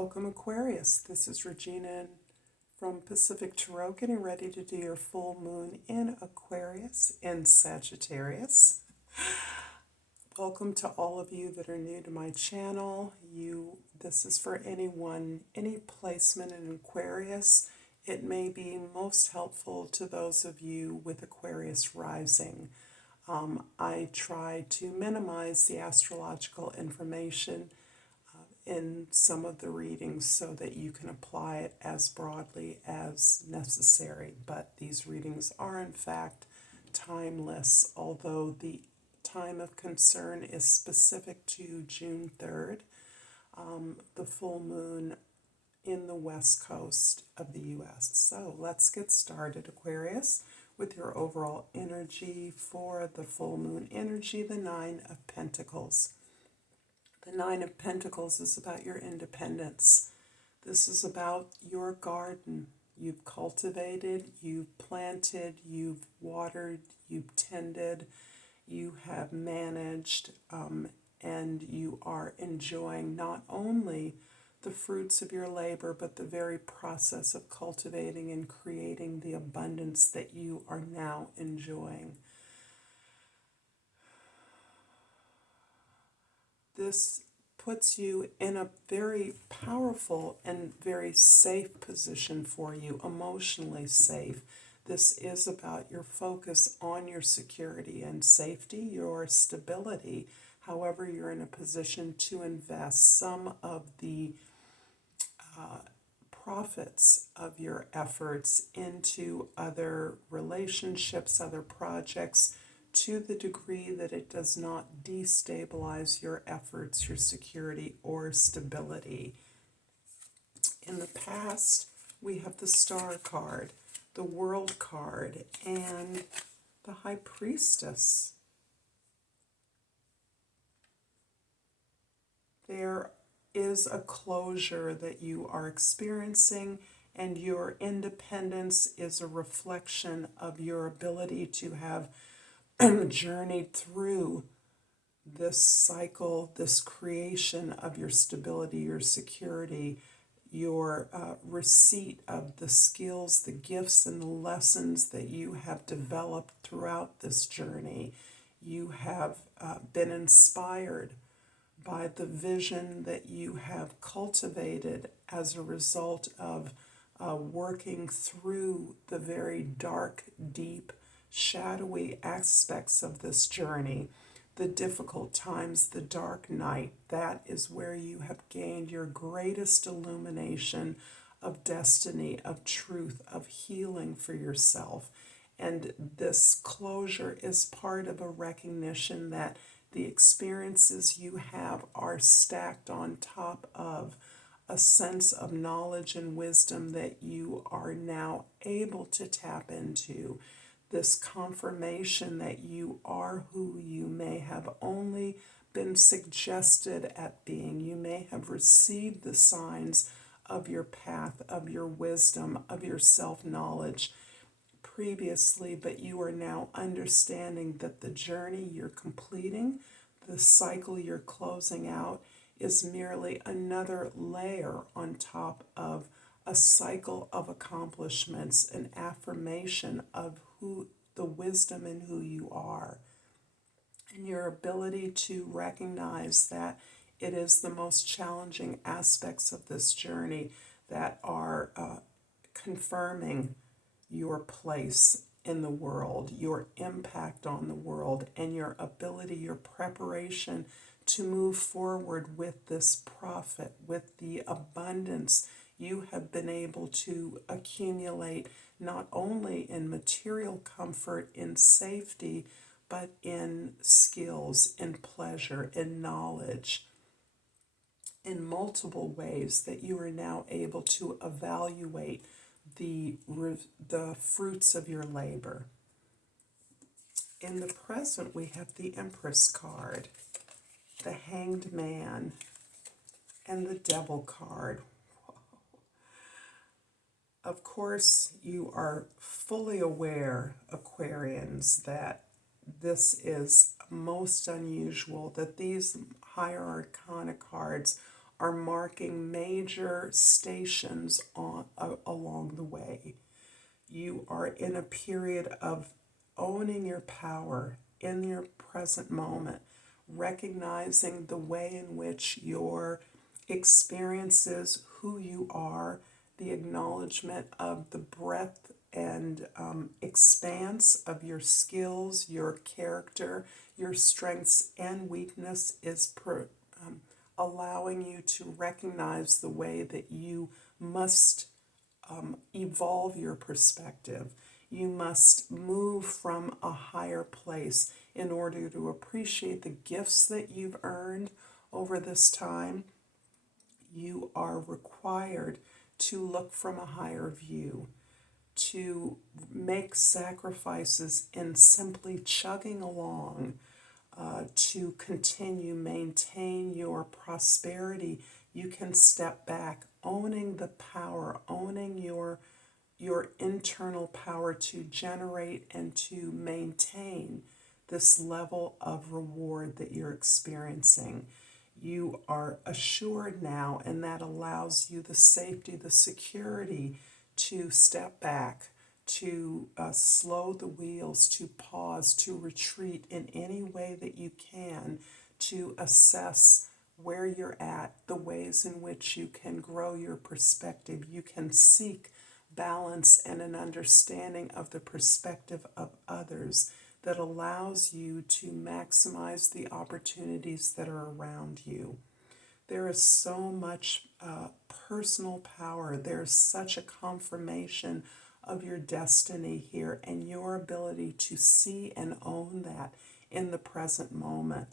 Welcome, Aquarius. This is Regina from Pacific Tarot, getting ready to do your full moon in Aquarius in Sagittarius. Welcome to all of you that are new to my channel. This is for anyone, any placement in Aquarius. It may be most helpful to those of you with Aquarius rising. I try to minimize the astrological information in some of the readings so that you can apply it as broadly as necessary. But these readings are in fact timeless, although the time of concern is specific to June 3rd, the full moon in the west coast of the U.S. So let's get started, Aquarius, with your overall energy for the full moon energy, the Nine of Pentacles. The Nine of Pentacles is about your independence. This is about your garden. You've cultivated, you've planted, you've watered, you've tended, you have managed, and you are enjoying not only the fruits of your labor, but the very process of cultivating and creating the abundance that you are now enjoying. This puts you in a very powerful and very safe position for you, emotionally safe. This is about your focus on your security and safety, your stability. However, you're in a position to invest some of the profits of your efforts into other relationships, other projects, to the degree that it does not destabilize your efforts, your security, or stability. In the past, we have the Star card, the World card, and the High Priestess. There is a closure that you are experiencing, and your independence is a reflection of your ability to have journeyed through this cycle, this creation of your stability, your security, your receipt of the skills, the gifts, and the lessons that you have developed throughout this journey. You have been inspired by the vision that you have cultivated as a result of working through the very dark, deep, shadowy aspects of this journey, the difficult times, the dark night. That is where you have gained your greatest illumination of destiny, of truth, of healing for yourself. And this closure is part of a recognition that the experiences you have are stacked on top of a sense of knowledge and wisdom that you are now able to tap into. This confirmation that you are who you may have only been suggested at being. You may have received the signs of your path, of your wisdom, of your self-knowledge previously, but you are now understanding that the journey you're completing, the cycle you're closing out, is merely another layer on top of a cycle of accomplishments, an affirmation of who the wisdom in who you are, and your ability to recognize that it is the most challenging aspects of this journey that are confirming your place in the world, your impact on the world, and your ability, your preparation to move forward with this profit, with the abundance you have been able to accumulate, not only in material comfort, in safety, but in skills, in pleasure, in knowledge, in multiple ways that you are now able to evaluate the fruits of your labor. In the present, we have the Empress card, the Hanged Man, and the Devil card. Of course, you are fully aware, Aquarians, that this is most unusual, that these higher arcana cards are marking major stations along the way. You are in a period of owning your power in your present moment, recognizing the way in which your experiences, who you are, the acknowledgement of the breadth and expanse of your skills, your character, your strengths and weakness is allowing you to recognize the way that you must evolve your perspective. You must move from a higher place in order to appreciate the gifts that you've earned over this time. You are required to look from a higher view, to make sacrifices in simply chugging along, to continue, maintain your prosperity. You can step back, owning the power, owning your internal power to generate and to maintain this level of reward that you're experiencing. You are assured now, and that allows you the safety, the security to step back, to slow the wheels, to pause, to retreat in any way that you can, to assess where you're at, the ways in which you can grow your perspective. You can seek balance and an understanding of the perspective of others that allows you to maximize the opportunities that are around you. There is so much personal power. There's such a confirmation of your destiny here and your ability to see and own that in the present moment.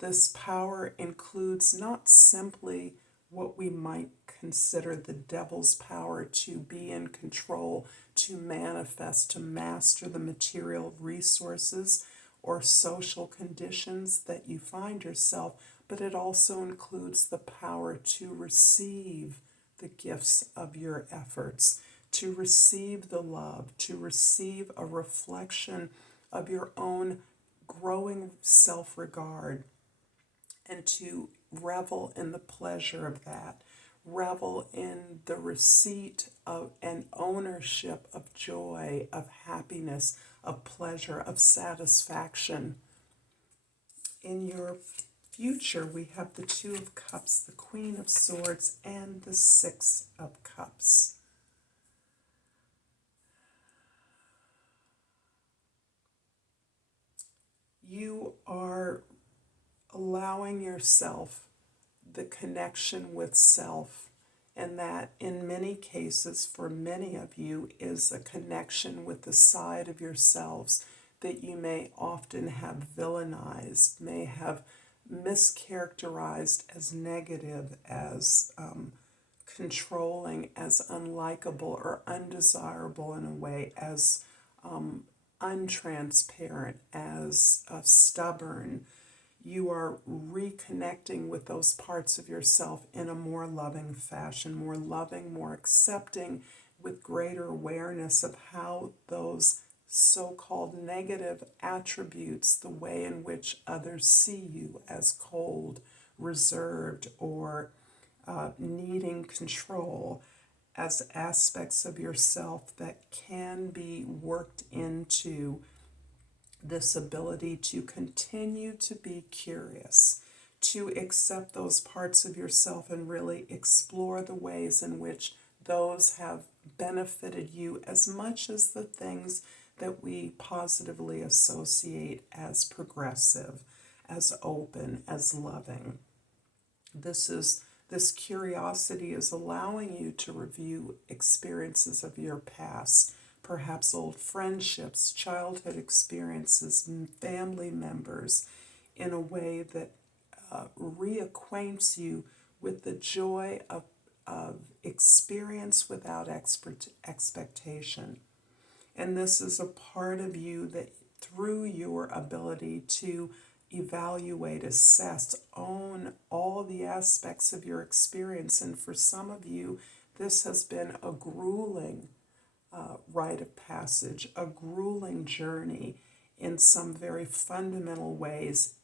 This power includes not simply what we might consider the devil's power to be in control, to manifest, to master the material resources or social conditions that you find yourself, but it also includes the power to receive the gifts of your efforts, to receive the love, to receive a reflection of your own growing self-regard, and to revel in the pleasure of that, revel in the receipt of and ownership of joy, of happiness, of pleasure, of satisfaction. In your future, we have the Two of Cups, the Queen of Swords, and the Six of Cups. You are allowing yourself the connection with self, and that in many cases, for many of you, is a connection with the side of yourselves that you may often have villainized, may have mischaracterized as negative, as controlling, as unlikable or undesirable in a way, as untransparent, as stubborn. You are reconnecting with those parts of yourself in a more loving fashion, more loving, more accepting, with greater awareness of how those so-called negative attributes, the way in which others see you as cold, reserved, or needing control, as aspects of yourself that can be worked into this ability to continue to be curious, to accept those parts of yourself and really explore the ways in which those have benefited you as much as the things that we positively associate as progressive, as open, as loving. This curiosity is allowing you to review experiences of your past, perhaps old friendships, childhood experiences, family members, in a way that reacquaints you with the joy of experience without expectation. And this is a part of you that, through your ability to evaluate, assess, own all the aspects of your experience. And for some of you, this has been a grueling rite of passage, a grueling journey in some very fundamental ways,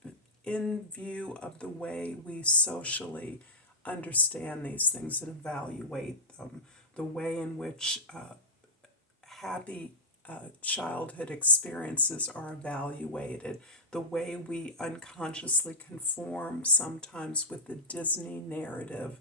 in view of the way we socially understand these things and evaluate them. The way in which happy childhood experiences are evaluated, the way we unconsciously conform sometimes with the Disney narrative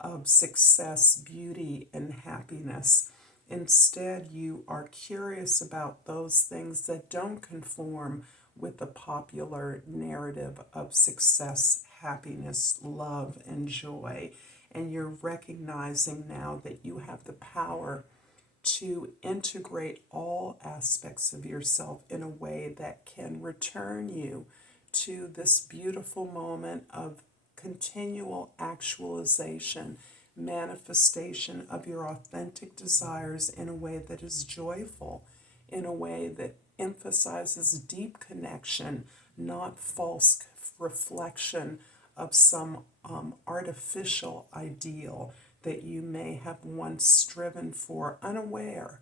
of success, beauty, and happiness. Instead, you are curious about those things that don't conform with the popular narrative of success, happiness, love, and joy. And you're recognizing now that you have the power to integrate all aspects of yourself in a way that can return you to this beautiful moment of continual actualization, manifestation of your authentic desires in a way that is joyful, in a way that emphasizes deep connection, not false reflection of some artificial ideal that you may have once striven for, unaware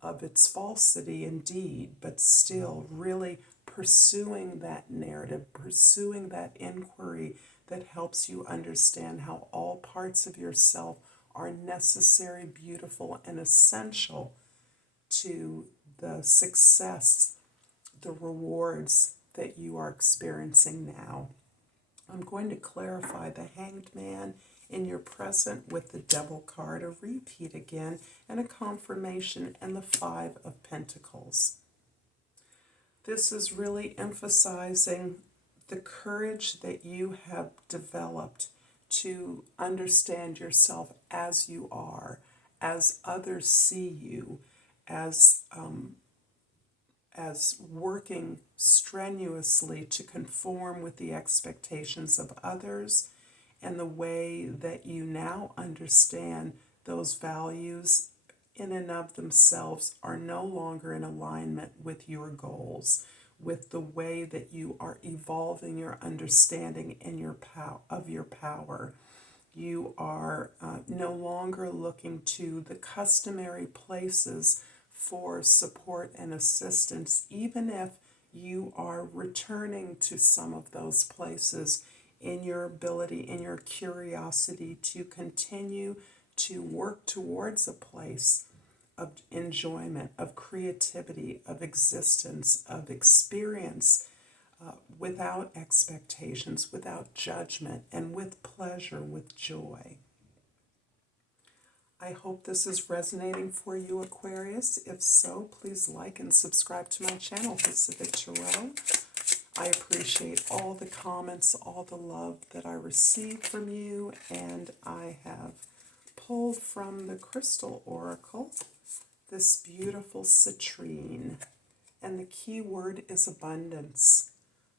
of its falsity indeed, but still really pursuing that narrative, pursuing that inquiry that helps you understand how all parts of yourself are necessary, beautiful, and essential to the success, the rewards that you are experiencing now. I'm going to clarify the Hanged Man in your present with the Devil card, a repeat again, and a confirmation, and the Five of Pentacles. This is really emphasizing the courage that you have developed to understand yourself as you are, as others see you, as working strenuously to conform with the expectations of others, and the way that you now understand those values in and of themselves are no longer in alignment with your goals, with the way that you are evolving your understanding and your of your power. You are no longer looking to the customary places for support and assistance, even if you are returning to some of those places in your ability, in your curiosity to continue to work towards a place of enjoyment, of creativity, of existence, of experience, without expectations, without judgment, and with pleasure, with joy. I hope this is resonating for you, Aquarius. If so, please like and subscribe to my channel, Pacific Tarot. I appreciate all the comments, all the love that I receive from you, and I have pulled from the Crystal Oracle this beautiful citrine, and the key word is abundance.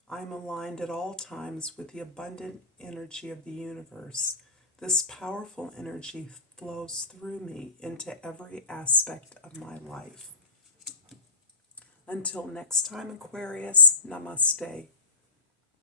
I'm aligned at all times with the abundant energy of the universe. This powerful energy flows through me into every aspect of my life. Until next time, Aquarius, Namaste.